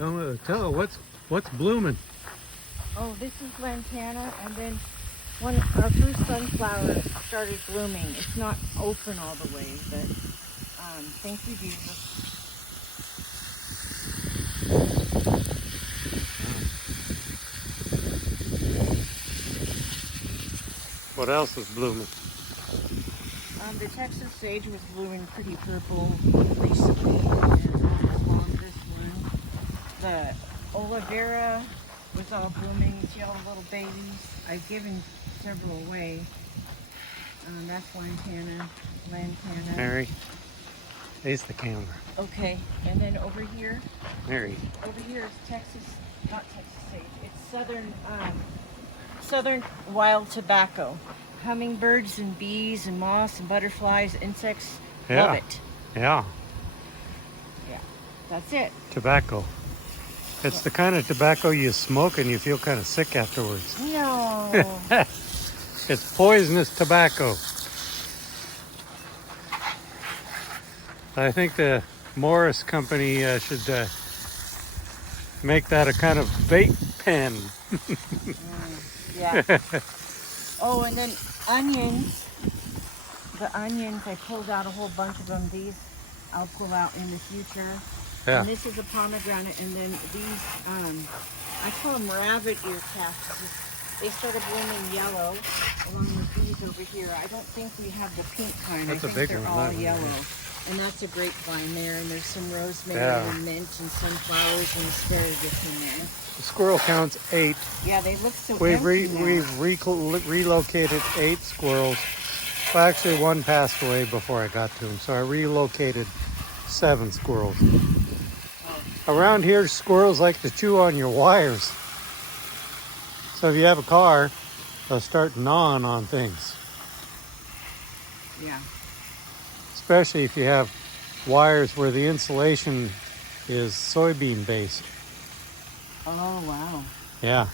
Tell what's blooming. Oh, this is lantana, and then when our first sunflower started blooming, it's not open all the way, but thank you, Jesus. What else is blooming? The Texas sage was blooming pretty purple recently, as well as this one. The Olivera was all blooming. You see all the little babies. I've given several away. That's lantana. Mary, face the camera. Okay, and then over here Mary. is not Texas sage. It's southern wild tobacco. Hummingbirds and bees and moths and butterflies, insects love it. Yeah. Yeah, that's it. Tobacco. It's the kind of tobacco you smoke and you feel kind of sick afterwards. No. It's poisonous tobacco. I think the Morris Company should make that a kind of vape pen. Yeah. Oh, and then onions. The onions, I pulled out a whole bunch of them. These I'll pull out in the future. Yeah. And this is a pomegranate, and then these, I call them rabbit ear cactuses. They started blooming yellow, along with these over here. I don't think we have the pink kind. That's I a think big they're one, all that one, yellow. yeah. And that's a grapevine there, and there's some rosemary Yeah. and mint and sunflowers and asparagus in there. The squirrel count's 8. Yeah, they look so We've empty now. relocated 8 squirrels. Well, actually, one passed away before I got to him, so I relocated 7 squirrels. Around here, squirrels like to chew on your wires. So if you have a car, they'll start gnawing on things. Yeah. Especially if you have wires where the insulation is soybean based. Oh, wow. Yeah,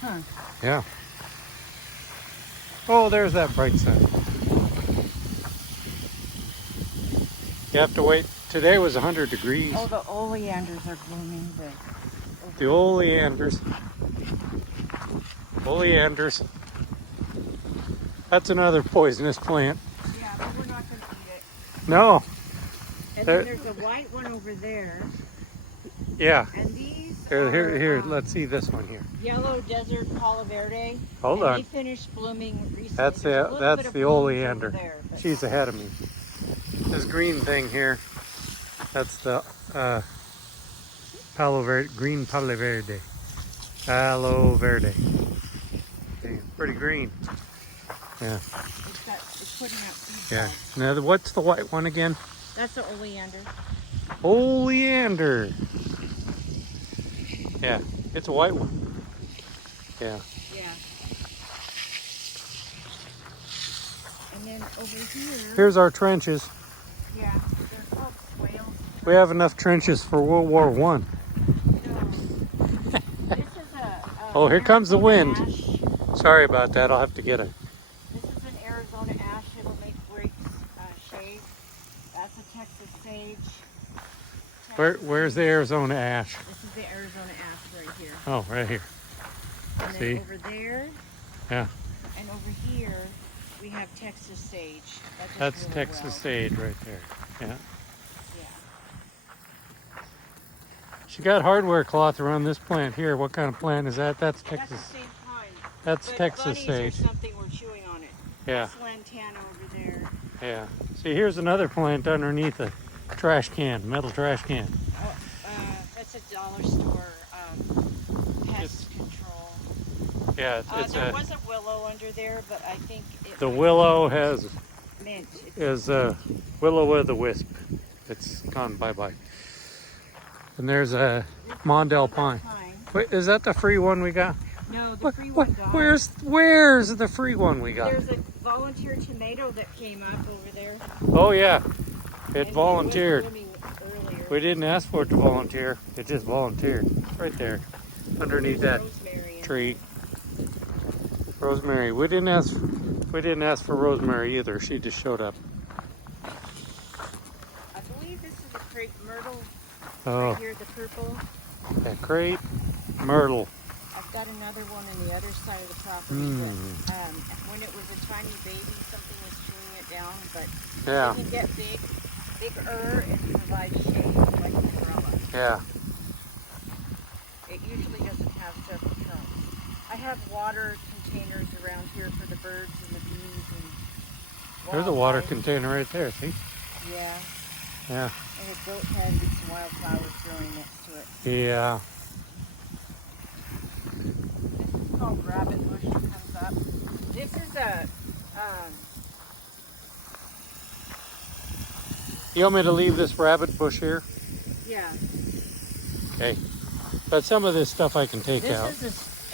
Huh. yeah. Oh, there's that bright sun. You have to wait. Today was 100 degrees. Oh, the oleanders are blooming. The oleanders. Oleanders. That's another poisonous plant. Yeah, but we're not going to eat it. No. And then there's a white one over there. Yeah. And these Here. Let's see this one here. Yellow desert palo verde. Hold and on. They finished blooming recently. That's There's a little that's bit of the blooms oleander. over there, but- She's ahead of me. This green thing here, that's the palo verde, green palo verde. Palo verde. Okay, pretty green. Yeah. It's putting out seeds. Yeah. Now, what's the white one again? That's the oleander. Oleander. Yeah, it's a white one. Yeah. Yeah. And then over here. Here's our trenches. Yeah, they're called swales. We have enough trenches for World War One. No. This is a Oh, here comes the wind. Ash. Sorry about that. I'll have to get a. This is an Arizona ash. It'll make great shade. That's a Texas sage. Where's the Arizona ash? This is the Arizona ash right here. Oh, right here. And See? then over there. Yeah. And over here, we have Texas sage. That does That's really Texas well. sage right there. Yeah. Yeah. She got hardware cloth around this plant here. What kind of plant is that? That's That's Texas. the same kind. That's But Texas bunnies sage. or something were chewing on it. Yeah. That's lantana over there. Yeah. See, here's another plant underneath a trash can, metal trash can. Oh, that's a dollar store pest control. Yeah, it's There a. was a willow under there, but I think it The might willow be has mint. is a will-o'-the-wisp. It's gone bye-bye. And there's a Mondale pine. Wait, is that the free one we got? No, the free one died. Where's the free one we got? There's a volunteer tomato that came up over there. Oh yeah, and it was volunteered. blooming earlier. We didn't ask for it to volunteer. It just volunteered right there, underneath that Rosemary in tree. Rosemary. We didn't ask for rosemary either. She just showed up. I believe this is a crepe myrtle Oh, Right here, the purple. yeah, crepe, myrtle. I've got another one on the other side of the property. That, when it was a tiny baby, something was chewing it down, but Yeah, they can get bigger and provide shade like an umbrella. yeah. It usually doesn't have several trunks. I have water containers around here for the birds and the bees and There's a water wildlife. container right there, see? Yeah, Yeah. and a goat has some wildflowers growing next to it. Yeah. This is called rabbit bush that comes up. This is a, You want me to leave this rabbit bush here? yeah, Okay. But some of this stuff I can take this out. is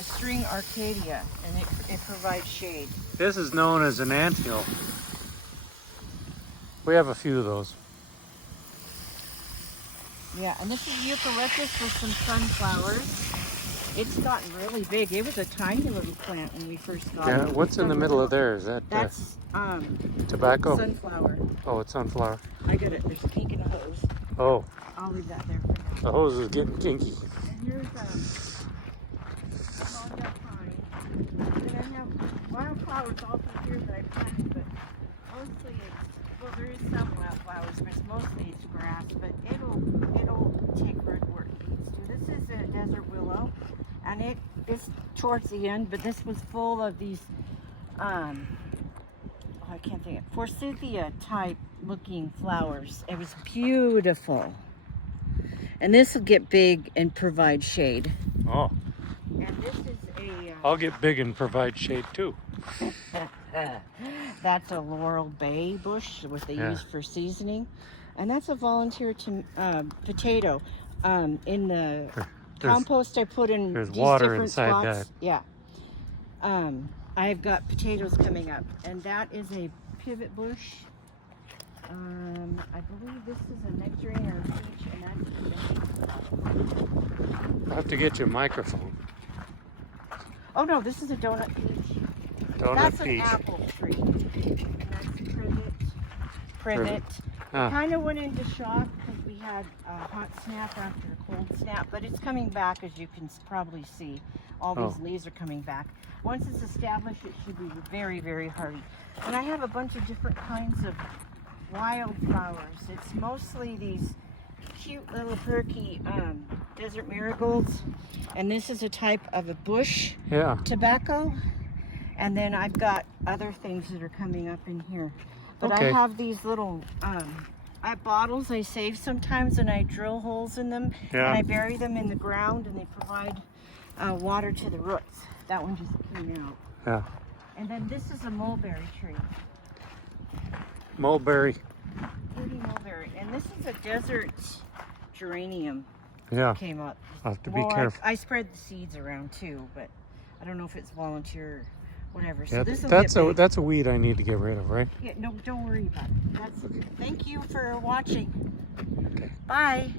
a string arcadia, and it provides shade. This is known as an anthill. We have a few of those. Yeah, and this is eucalyptus with some sunflowers. It's gotten really big. It was a tiny little plant when we first got Yeah. it. What's in the middle of there? Is that That's tobacco? sunflower. Oh, it's sunflower. I got it. There's a kink in the hose. Oh, I'll leave that there for now. the hose is getting kinky. And here's Columbia pine. And I have wildflowers all through here that I planted, but mostly it's, well, there is some wildflowers, but it's mostly it's grass. But it'll take root where it needs to. This is a desert willow, and it is towards the end, but this was full of these, I can't think of forsythia type looking flowers. It was beautiful. And this will get big and provide shade. Oh, And this is a, I'll get big and provide shade too. that's a Laurel Bay bush, what they Yeah. use for seasoning. And that's a volunteer potato. In the compost I put in there's these water different inside spots. Yeah. I've got potatoes coming up. And that is a pivot bush. I believe this is a nectarine or a peach, and that's I'll have to get you a microphone. oh no, this is a donut peach. Donut That's peach. an apple tree. And that's privet. Ah. Kind of went into shock because we had a hot snap after a cold snap, but it's coming back, as you can probably see. All these leaves are coming back. Once it's established, it should be very, very hardy. And I have a bunch of different kinds of wildflowers. It's mostly these cute little perky desert marigolds. And this is a type of a bush Yeah. tobacco. And then I've got other things that are coming up in here. But Okay. I have these little bottles I save sometimes, and I drill holes in them. Yeah. And I bury them in the ground, and they provide water to the roots. That one just came out. Yeah. And then this is a mulberry tree. Mulberry. Pretty mulberry. And this is a desert geranium Yeah. came up. I'll have to be Well, careful. I spread the seeds around too, but I don't know if it's volunteer or whatever. So Yeah, this will that's get a big. that's a weed I need to get rid of, right? Yeah, no, don't worry about it. Thank you for watching. Okay. Bye.